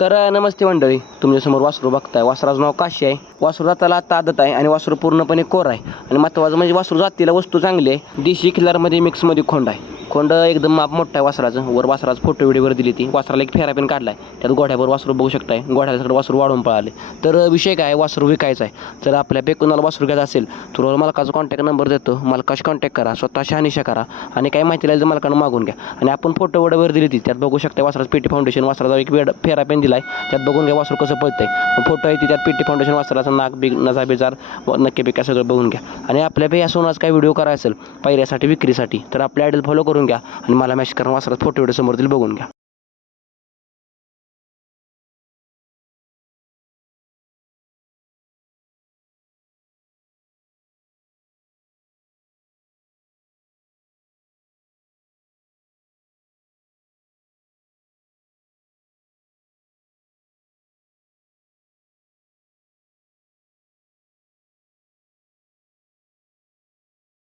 तर नमस्ते मंडळी, तुमच्यासमोर वासरू बघताय. वासराचं नाव काशी आहे. वासरू जाताला आता आदत आहे आणि वासरू पूर्णपणे कोर आहे. आणि महत्त्वाचं म्हणजे वासरू जातीला वस्तू चांगली आहे. देशी खिल्लारमध्ये मिक्समध्ये खोंड आहे. खोंड एकदम माप मोठा आहे वासराचं. वर वासराचं फोटो व्हिडिओवर दिली ती. वासराला एक फेरा पण काढला आहे. त्यात घोड्यावर वासरू बघू शकताय. घोड्याला सगळं वासरू वाढून पळाले. तर विषय काय, वासरू विकायचा आहे. जर आपल्या कुणाला वासरू घ्यायचं असेल तर मालकाचा कॉन्टॅक्ट नंबर देतो. मालकाशी कॉन्टॅक्ट करा, स्वतः शहानिशा करा आणि काही माहिती लागेल तर मालकानं मागून घ्या. आणि आपण फोटो व्हिडिओवर दिली ती, त्यात बघू शकता वासराचं पेटी फाउंडेशन, वासराचा एक फेरा पेन दिला आहे. त्यात बघून घ्या वासरू कसं पळतंय. फोटो आहे ती, त्यात पेटी फाउंडेशन, वासराचं नाक बिग नजा बेजार नक्की बिका सगळं बघून घ्या. आणि आपल्या बी असं आज काही व्हिडिओ करायचा असेल पायऱ्यासाठी विक्रीसाठी तर आपल्या आयडल फॉलो करून घ्या आणि मला मॅच करून वासरात फोटो व्हिडिओ समोर दिल बघून घ्या.